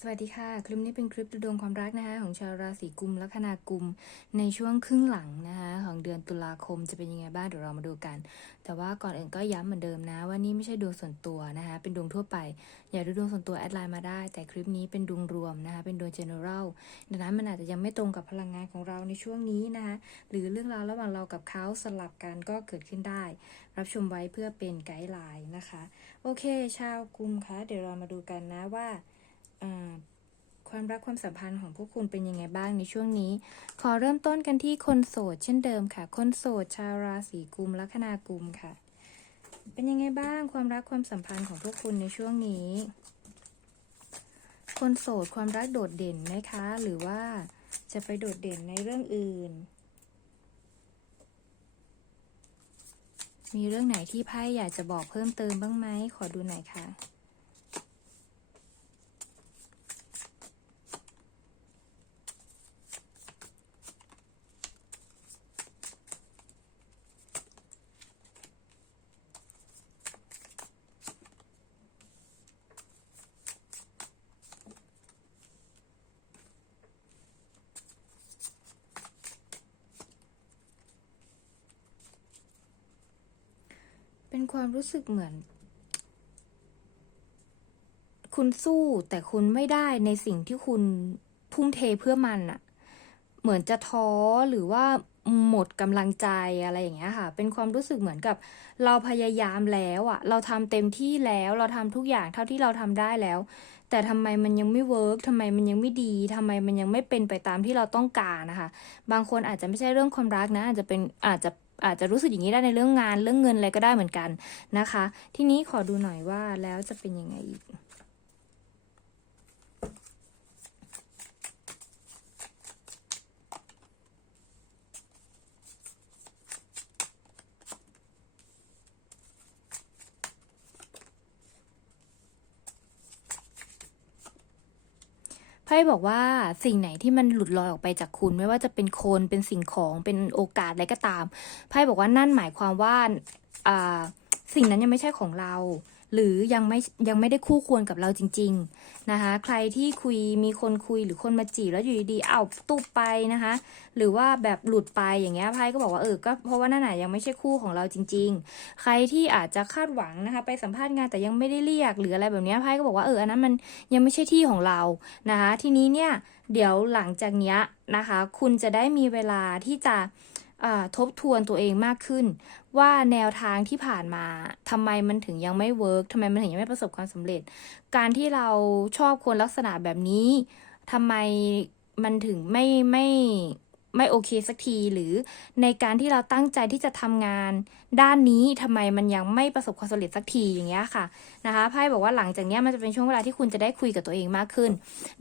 สวัสดีค่ะ คลิปนี้เป็นคลิปดูดวงความรักนะคะ ของชาวราศีกุมและคนากุม ในช่วงครึ่งหลังนะคะของเดือนตุลาคมจะเป็นยังไงบ้างเดี๋ยวเรามาดูกัน แต่ว่าก่อนอื่นก็ย้ำเหมือนเดิมนะ ว่านี่ไม่ใช่ดวงส่วนตัวนะคะ เป็นดวงทั่วไป อย่าดูดวงส่วนตัวแอดไลน์มาได้ แต่คลิปนี้เป็นดวงรวมนะคะ เป็นดวง general ดังนั้นมันอาจจะยังไม่ตรงกับพลังงานของเราในช่วงนี้นะคะ หรือเรื่องราวระหว่างเรากับเขาสลับกันก็เกิดขึ้นได้ รับชมไว้เพื่อเป็นไกด์ไลน์นะคะ โอเค ชาวกุมคะเดี๋ยวเรามาดูกันนะว่า ความรักความสัมพันธ์ของพวกคุณเป็นยังไงบ้างในช่วงนี้ ขอเริ่มต้นกันที่คนโสดเช่นเดิมค่ะ คนโสดชาวราศีกุมลัคนากุมค่ะ เป็นยังไงบ้างความรักความสัมพันธ์ของพวกคุณในช่วงนี้ คนโสดความรักโดดเด่นไหมคะ หรือว่าจะไปโดดเด่นในเรื่องอื่น มีเรื่องไหนที่ไพ่อยากจะบอกเพิ่มเติมบ้างไหมขอดูหน่อยค่ะ เป็นความรู้สึกเหมือน คุณสู้แต่คุณไม่ได้ในสิ่งที่คุณทุ่มเทเพื่อมันอะเหมือนจะท้อหรือว่าหมดกำลังใจอะไรอย่างเงี้ยค่ะ เป็นความรู้สึกเหมือนกับ เราพยายามแล้วอะเราทำเต็มที่แล้ว เราทำทุกอย่างเท่าที่เราทำได้แล้ว แต่ทำไมมันยังไม่เวิร์กทำไมมันยังไม่ดีทำไมมันยังไม่เป็นไปตามที่เราต้องการนะคะ บางคนอาจจะไม่ใช่เรื่องความรักนะ อาจจะเป็นอาจจะ อาจจะรู้สึกอย่างนี้ได้ในเรื่องงานเรื่องเงินอะไรก็ได้เหมือนกันนะคะ ทีนี้ขอดูหน่อยว่าแล้วจะเป็นยังไงอีก ไพ่บอกว่าสิ่งไหนที่มันหลุดลอยออกไปจากคุณ ไม่ว่าจะเป็นคนเป็นสิ่งของเป็นโอกาสอะไรก็ตามไพ่บอกว่านั่นหมายความว่าอ่าสิ่งนั้นยังไม่ใช่ของเรา หรือยังไม่ยังไม่ได้คู่ควรกับเราจริง ๆนะคะ ใครที่คุยมีคนคุยหรือคนมาจีบแล้วอยู่ดีๆเอ้าตุบไปนะคะ หรือว่าแบบหลุดไปอย่างเงี้ยไพ่ก็บอกว่าเออก็เพราะว่านั่นน่ะยังไม่ใช่คู่ของเราจริง ๆ ใครที่อาจจะคาดหวังนะคะ ไปสัมภาษณ์งานแต่ยังไม่ได้เรียกหรืออะไรแบบเนี้ยไพ่ก็บอกว่าเอออันนั้นมันยังไม่ใช่ที่ของเรานะคะ ทีนี้เนี่ยเดี๋ยวหลังจากเนี้ยนะคะ คุณจะได้มีเวลาที่จะ ทบทวนตัวเองมากขึ้น ว่าแนวทางที่ผ่านมาทำไมมันถึงยังไม่เวิร์กทำไมมันถึงยังไม่ประสบความสำเร็จ การที่เราชอบคนลักษณะแบบนี้ทำไมมันถึงไม่ไม่ไม่โอเคสักทีหรือในการที่เราตั้งใจที่จะทำงาน ด้านนี้ทำไมมันยังไม่ประสบความสำเร็จสักทีอย่างเงี้ยค่ะนะคะไพ่บอกว่าหลังจากเนี้ยมันจะเป็นช่วงเวลาที่คุณจะได้คุยกับตัวเองมากขึ้น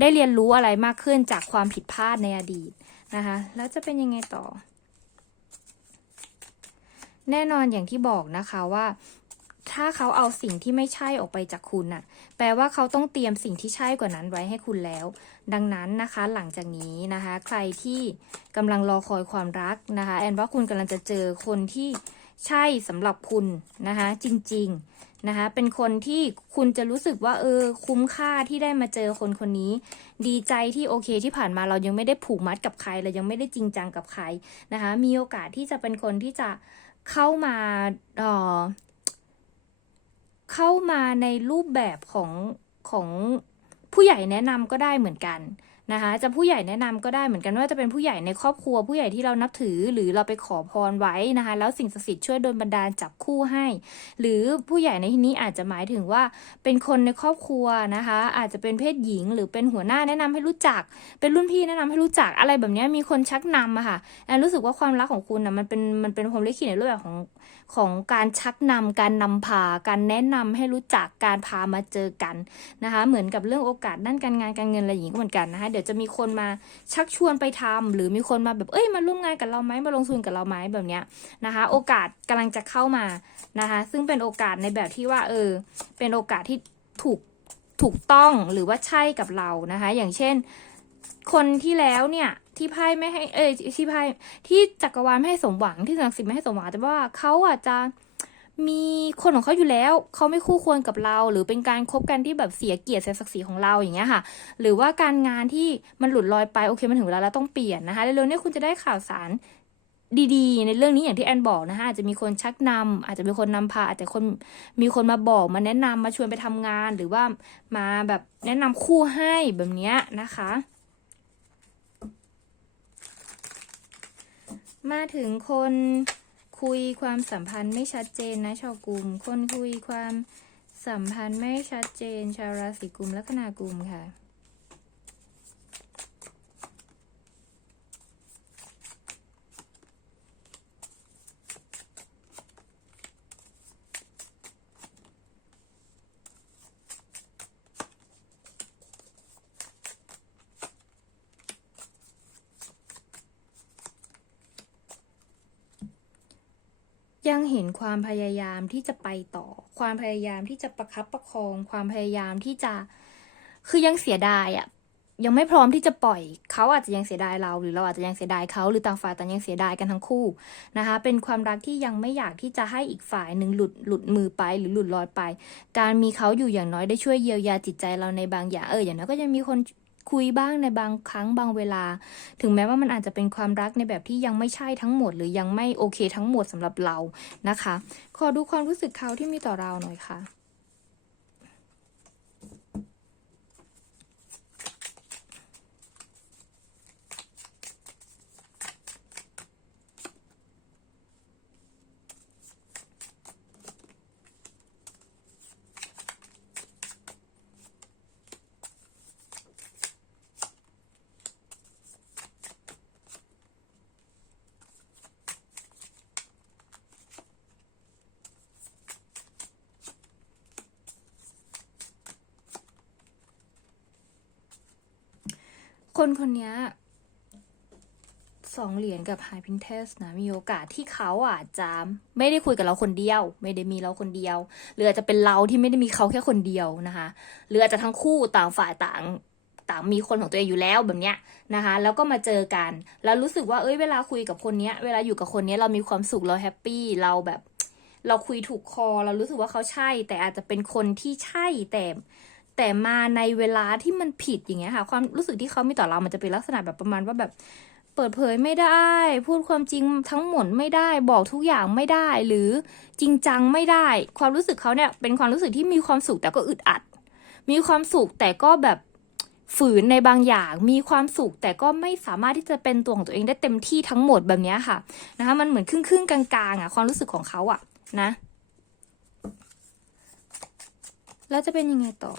ได้เรียนรู้อะไรมากขึ้นจากความผิดพลาดในอดีตนะคะ แล้วจะเป็นยังไงต่อ แน่นอนอย่างที่บอกนะคะว่าถ้าเขาเอาสิ่งที่ไม่ใช่ออกไปจากคุณน่ะ แปลว่าเขาต้องเตรียมสิ่งที่ใช่กว่านั้นไว้ให้คุณแล้ว ดังนั้นนะคะ หลังจากนี้นะคะ ใครที่กำลังรอคอยความรักนะคะ แอนว่าคุณกำลังจะเจอคนที่ใช่สำหรับคุณนะคะ จริงๆนะคะ เป็นคนที่คุณจะรู้สึกว่าเออ คุ้มค่าที่ได้มาเจอคนคนนี้ ดีใจที่โอเคที่ผ่านมาเรายังไม่ได้ผูกมัดกับใครเรายังไม่ได้จริงจังกับใครนะคะ มีโอกาสที่จะเป็นคนที่จะ เข้ามาเอ่อเข้ามาในรูปแบบของของผู้ใหญ่แนะนำก็ได้เหมือนกัน นะคะจะผู้ใหญ่แนะนำก็ได้เหมือนกันว่าจะเป็นผู้ใหญ่ในครอบครัว ผู้ใหญ่ที่เรานับถือ หรือเราไปขอพรไว้นะคะแล้วสิ่งศักดิ์สิทธิ์ช่วยโดนบันดาลจับคู่ให้ หรือผู้ใหญ่ในที่นี้อาจจะหมายถึงว่าเป็นคนในครอบครัวนะคะ อาจจะเป็นเพศหญิง หรือเป็นหัวหน้าแนะนำให้รู้จัก เป็นรุ่นพี่แนะนำให้รู้จักอะไรแบบนี้มีคนชักนำอะค่ะแอนรู้สึกว่าความรักของคุณนะมันเป็นมันเป็นพรหมลิขิตในรูปแบบของของการชักนำการนำพาการแนะนำให้รู้จักการพามาเจอกันนะคะ เหมือนกับเรื่องโอกาสด้านการงานการเงินอะไรอย่างนี้ก็เหมือนกันนะคะเดี๋ยวจะมีคนมาชักชวนไปทำหรือมีคนมาแบบเอ้ยมาร่วมงานกับเราไหมมาลงทุนกับเราไหมแบบเนี้ยนะคะ โอกาสกำลังจะเข้ามานะคะ ซึ่งเป็นโอกาสในแบบที่ว่าเออ เป็นโอกาสที่ถูกถูกต้องหรือว่าใช่กับเรานะคะ อย่างเช่น คนที่แล้วเนี่ยที่ไพ่ไม่ให้เอยที่ไพ่ที่จักรวาลไม่ให้สมหวังที่ศักดิ์สิทธิ์ไม่ให้สมหวังแต่ว่าเขาอาจจะ มีคนของเขาอยู่แล้ว เขาไม่คู่ควรกับเรา หรือเป็นการคบกันที่แบบเสียเกียรติเสียศักดิ์ศรีของเราอย่างเงี้ยค่ะ หรือว่าการงานที่มันหลุดลอยไปโอเคมันถึงเวลาแล้วต้องเปลี่ยนนะคะเร็วๆนี้คุณจะได้ข่าวสารดีๆ ในเรื่องนี้อย่างที่แอนบอกนะคะอาจจะมีคนชักนำอาจจะมีคนนำพาอาจจะคนมีคนมาบอกมาแนะนำมาชวนไปทำงานหรือว่ามาแบบแนะนำคู่ให้แบบเนี้ยนะคะ มาถึงคน คุยความสัมพันธ์ไม่ชัดเจนนะชาวกลุ่ม คนคุยความสัมพันธ์ไม่ชัดเจน ชาวราศีกุมลัคนากลุ่มค่ะ ยังเห็นความพยายามที่จะไปต่อ ความพยายามที่จะประคับประคอง ความพยายามที่จะ คือยังเสียดายอะ่ะยังไม่พร้อมที่จะปล่อย เขาอาจจะยังเสียดายเรา หรือเราอาจจะยังเสียดายเขา หรือต่างฝ่ายต่างยังเสียดายกันทั้งคู่นะคะ เป็นความรักที่ยังไม่อยากที่จะให้อีกฝ่ายหนึ่งหลุดหลุดมือไปหรือหลุดลอยไป การมีเขาอยู่อย่างน้อยได้ช่วยเยียวยาจิตใจเราในบางอย่าง เออ อย่างน้อยก็ยังมีคน คุยบ้างในบางครั้งบางเวลา ถึงแม้ว่ามันอาจจะเป็นความรักในแบบที่ยังไม่ใช่ทั้งหมด หรือยังไม่โอเคทั้งหมดสำหรับเรานะคะ ขอดูความรู้สึกเขาที่มีต่อเราหน่อยค่ะ คนคนนี้สองเหรียญกับ High Princess นะ มีโอกาสที่เขาอาจจะไม่ได้คุยกับเราคนเดียว ไม่ได้มีเราคนเดียว หรืออาจจะเป็นเราที่ไม่ได้มีเขาแค่คนเดียวนะคะหรืออาจจะทั้งคู่ต่างฝ่ายต่างต่างมีคนของตัวเองอยู่แล้วแบบเนี้ยนะคะ แล้วก็มาเจอกัน แล้วรู้สึกว่าเอ้ยเวลาคุยกับคนเนี้ย เวลาอยู่กับคนเนี้ยเรามีความสุขเราแฮปปี้เราแบบ เราคุยถูกคอ เรารู้สึกว่าเขาใช่ แต่อาจจะเป็นคนที่ใช่แต่ แต่มาในเวลาที่มันผิดอย่างเงี้ยค่ะ ความรู้สึกที่เขามีต่อเรามันจะเป็นลักษณะแบบประมาณว่าแบบเปิดเผยไม่ได้ พูดความจริงทั้งหมดไม่ได้บอกทุกอย่างไม่ได้ หรือจริงจังไม่ได้ ความรู้สึกเขาเนี่ยเป็นความรู้สึกที่มีความสุขแต่ก็อึดอัด มีความสุขแต่ก็แบบฝืนในบางอย่าง มีความสุขแต่ก็ไม่สามารถที่จะเป็นตัวของตัวเองได้เต็มที่ทั้งหมดแบบนี้ค่ะนะคะมันเหมือนครึ่งครึ่งๆกลางๆอะความรู้สึกของเขาอะนะ แล้วจะเป็นยังไงต่อ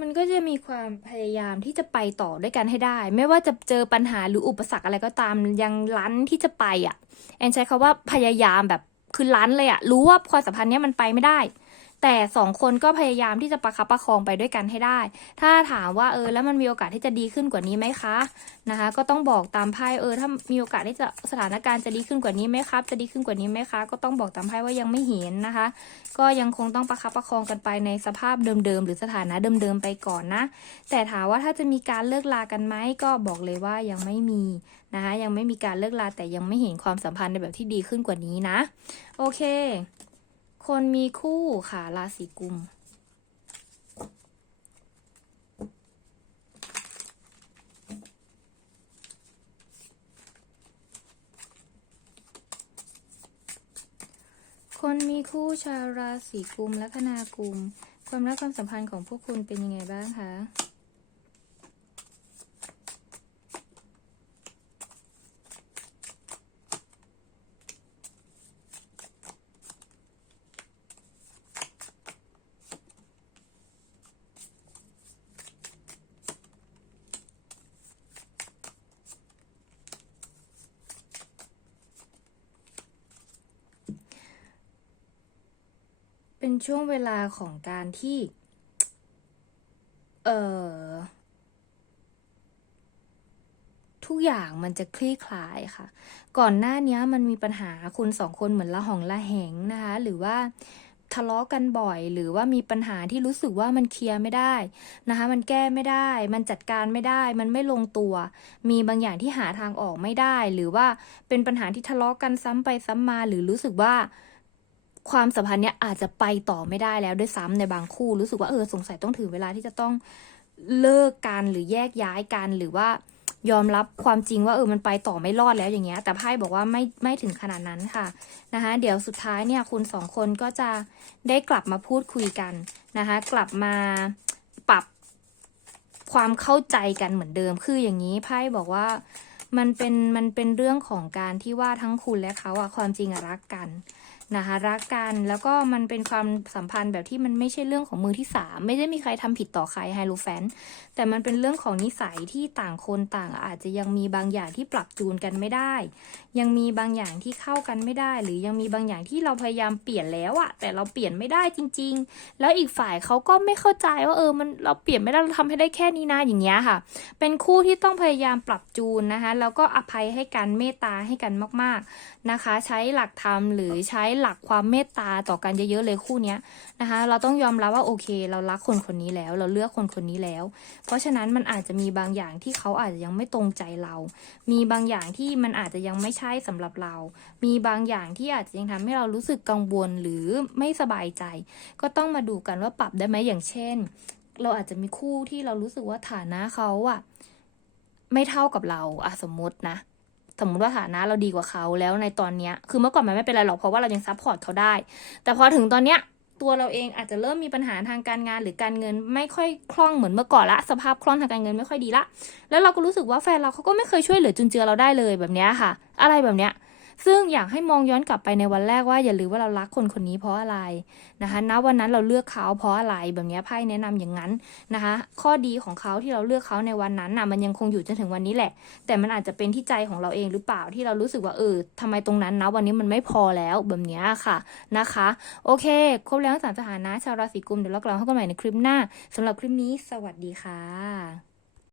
มันก็จะมีความพยายามที่จะไปต่อด้วยกันให้ได้ ไม่ว่าจะเจอปัญหาหรืออุปสรรคอะไรก็ตามยังรั้นที่จะไปอะ แอนใช้คาว่าพยายามแบบคือรั้นเลยอะ รู้ว่าความสัมพันธ์เนี้ยมันไปไม่ได้ แต่สองคนก็พยายามที่จะประคับประคองไปด้วยกันให้ได้ ถ้าถามว่าเออแล้วมันมีโอกาสที่จะดีขึ้นกว่านี้ไหมคะนะคะ ก็ต้องบอกตามไพ่เออถ้ามีโอกาสที่จะสถานการณ์จะดีขึ้นกว่านี้ไหมครับ จะดีขึ้นกว่านี้ไหมคะ ก็ต้องบอกตามไพ่ว่ายังไม่เห็นนะคะ ก็ยังคงต้องประคับประคองกันไปในสภาพเดิมๆหรือสถานะเดิมๆไปก่อนนะ แต่ถามว่าถ้าจะมีการเลิกลากันไหมก็บอกเลยว่ายังไม่มีนะคะยังไม่มีการเลิกลาแต่ยังไม่เห็นความสัมพันธ์ในแบบที่ดีขึ้นกว่านี้นะ โอเค คนมีคู่ค่ะ ราศีกุม คนมีคู่ชาวราศีกุมและคนากุม ความรักความสัมพันธ์ของพวกคุณเป็นยังไงบ้างคะ เป็นช่วงเวลาของการที่ เอ่อ ทุกอย่างมันจะคลี่คลายค่ะ ก่อนหน้านี้มันมีปัญหาคุณสองคนเหมือนละหองละแหงนะคะ หรือว่าทะเลาะกันบ่อยหรือว่ามีปัญหาที่รู้สึกว่ามันเคลียร์ไม่ได้นะคะ มันแก้ไม่ได้ มันจัดการไม่ได้ มันไม่ลงตัว มีบางอย่างที่หาทางออกไม่ได้ หรือว่าเป็นปัญหาที่ทะเลาะกันซ้ำไปซ้ำมา หรือรู้สึกว่า ความสัมพันธ์เนี้ยอาจจะไปต่อไม่ได้แล้วด้วยซ้ำในบางคู่รู้สึกว่าเออสงสัยต้องถึงเวลาที่จะต้องเลิกกันหรือแยกย้ายกันหรือว่ายอมรับความจริงว่าเออมันไปต่อไม่รอดแล้วอย่างเงี้ย แต่ไพ่บอกว่าไม่ไม่ถึงขนาดนั้นค่ะนะคะเดี๋ยวสุดท้ายเนี่ยคุณสองคนก็จะได้กลับมาพูดคุยกันนะคะกลับมาปรับความเข้าใจกันเหมือนเดิมคืออย่างนี้ไพ่บอกว่ามันเป็นมันเป็นเรื่องของการที่ว่าทั้งคุณและเขาอะความจริงอะรักกัน นะคะรักกันแล้วก็มันเป็นความสัมพันธ์แบบที่มันไม่ใช่เรื่องของมือที่สามไม่ได้มีใครทำผิดต่อใครไฮโลแฟนแต่มันเป็นเรื่องของนิสัยที่ต่างคนต่างอาจจะยังมีบางอย่างที่ปรับจูนกันไม่ได้ ยังมีบางอย่างที่เข้ากันไม่ได้ หรือยังมีบางอย่างที่เราพยายามเปลี่ยนแล้วอะแต่เราเปลี่ยนไม่ได้จริง ๆ แล้วอีกฝ่ายเขาก็ไม่เข้าใจว่าเออมันเราเปลี่ยนไม่ได้เราทำให้ได้แค่นี้นะอย่างเงี้ยค่ะ เป็นคู่ที่ต้องพยายามปรับจูนนะคะแล้วก็อภัยให้กันเมตตาให้กันมาก ๆนะคะ ใช้หลักธรรมหรือใช้หลักความเมตตาต่อกันเยอะๆเลยคู่เนี้ยนะคะ เราต้องยอมรับว่าโอเค เรารักคนคนนี้แล้ว เราเลือกคนคนนี้แล้ว เพราะฉะนั้นมันอาจจะมีบางอย่างที่เขาอาจจะยังไม่ตรงใจเรา มีบางอย่างที่มันอาจจะยังไม่ใช่สำหรับเรา มีบางอย่างที่อาจจะยังทำให้เรารู้สึกกังวลหรือไม่สบายใจ ก็ต้องมาดูกันว่าปรับได้ไหมอย่างเช่น เราอาจจะมีคู่ที่เรารู้สึกว่าฐานะเขาอะไม่เท่ากับเราอะสมมตินะ สมมติว่าฐานะเราดีกว่าเขาแล้วในตอนเนี้ยคือเมื่อก่อนมันไม่เป็นไรหรอกเพราะว่าเรายังซัพพอร์ตเขาได้ แต่พอถึงตอนเนี้ยตัวเราเองอาจจะเริ่มมีปัญหาทางการงานหรือการเงินไม่ค่อยคล่องเหมือนเมื่อก่อนละสภาพคล่องทางการเงินไม่ค่อยดีละ แล้วเราก็รู้สึกว่าแฟนเราเขาก็ไม่เคยช่วยเหลือจุนเจือเราได้เลยแบบนี้ค่ะ อะไรแบบเนี้ย ซึ่งอยากให้มองย้อนกลับไปในวันแรกว่าอย่าลืมว่าเรารักคนคนนี้เพราะอะไรนะคะณวันนั้นเราเลือกเขาเพราะอะไรแบบเนี้ยไพ่แนะนำอย่างนั้นนะคะข้อดีของเขาที่เราเลือกเขาในวันนั้นน่ะมันยังคงอยู่จนถึงวันนี้แหละ แต่มันอาจจะเป็นที่ใจของเราเองหรือเปล่าที่เรารู้สึกว่าเออทำไมตรงนั้นนะวันนี้มันไม่พอแล้วแบบเนี้ยค่ะนะคะ โอเค ครบแล้วสามสถานะชาวราศีกุมเดี๋ยวเรากลับมาพบกันใหม่ในคลิปหน้าสำหรับคลิปนี้ สวัสดีค่ะ